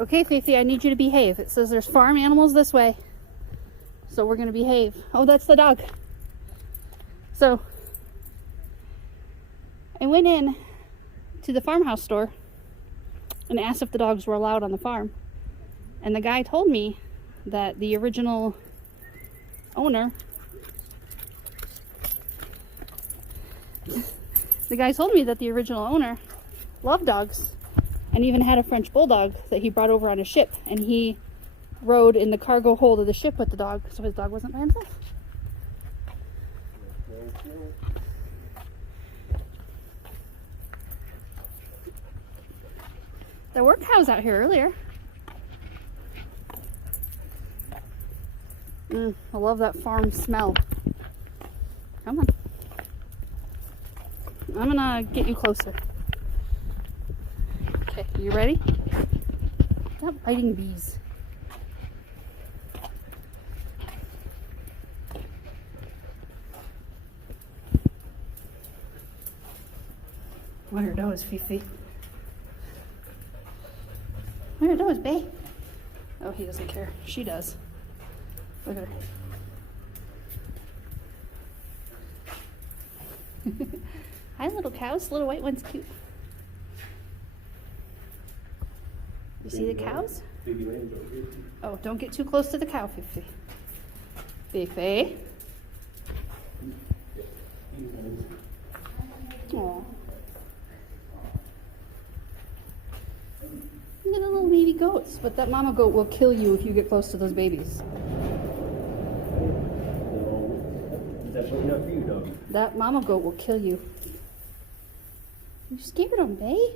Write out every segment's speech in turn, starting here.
Okay, Fifi, I need you to behave. It says there's farm animals this way. So we're going to behave. Oh, that's the dog. So I went in to the farmhouse store and asked if the dogs were allowed on the farm. And the guy told me that the original owner loved dogs and even had a French bulldog that he brought over on a ship, and he rode in the cargo hold of the ship with the dog, so his dog wasn't by himself. There were cows out here earlier. I love that farm smell. Come on. I'm gonna get you closer. Okay, you ready? Stop biting bees. What are those, Fifi? What are those, babe? Oh, he doesn't care. She does. Look at her. Hi, little cows. Little white one's cute. You see the cows? Oh, don't get too close to the cow, Fifi. Fifi. Aw. Look at the little baby goats, but that mama goat will kill you if you get close to those babies. That mama goat will kill you. You scared them, babe?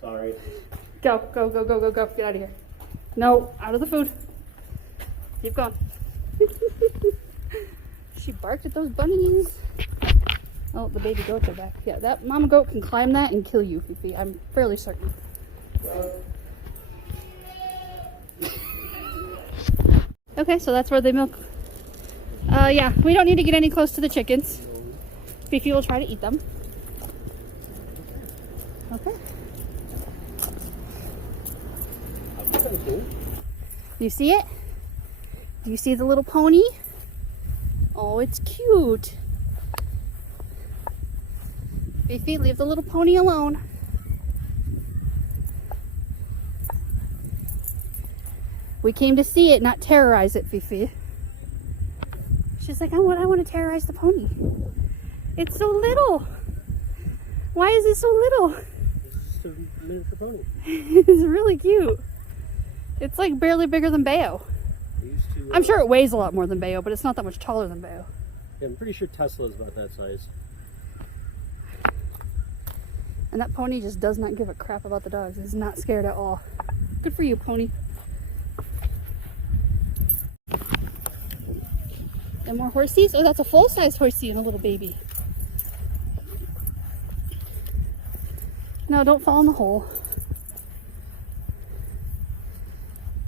Sorry. Go, go, go, go, go, go. Get out of here. No, out of the food. Keep going. She barked at those bunnies. Oh, the baby goats are back. Yeah, that mama goat can climb that and kill you, Fifi. I'm fairly certain. Okay, so that's where they milk. Yeah, we don't need to get any close to the chickens. Fifi will try to eat them. Okay. You see it? Do you see the little pony? Oh, it's cute. Fifi, leave the little pony alone. We came to see it, not terrorize it, Fifi. She's like, I want to terrorize the pony. It's so little. Why is it so little? It's just a miniature pony. It's really cute. It's like barely bigger than Bayo. I'm sure it weighs a lot more than Bayo, but it's not that much taller than Bayo. Yeah, I'm pretty sure Tesla is about that size. And that pony just does not give a crap about the dogs. He's not scared at all. Good for you, pony. And more horsies? Oh, that's a full-size horsey and a little baby. No, don't fall in the hole.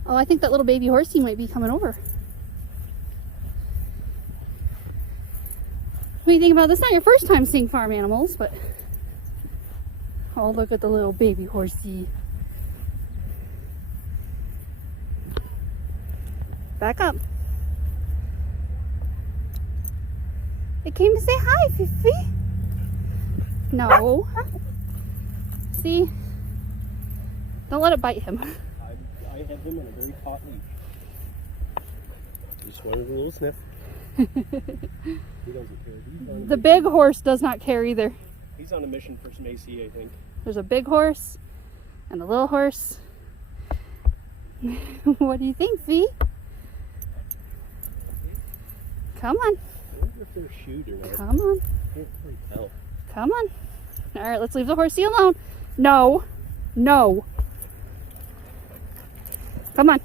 Oh, I think that little baby horsey might be coming over. What do you think about this? Not your first time seeing farm animals, but... Oh, look at the little baby horsey. Back up. It came to say hi, Fifi. No. See? Don't let it bite him. I have him in a very taut leash. Just wanted a little sniff. He doesn't care. The big horse does not care either. He's on a mission for some AC, I think. There's a big horse and a little horse. What do you think, Fee? Come on. I wonder if they're shoed or not. Come on. I can't really tell. Come on. All right, let's leave the horsey alone. No. No. Come on.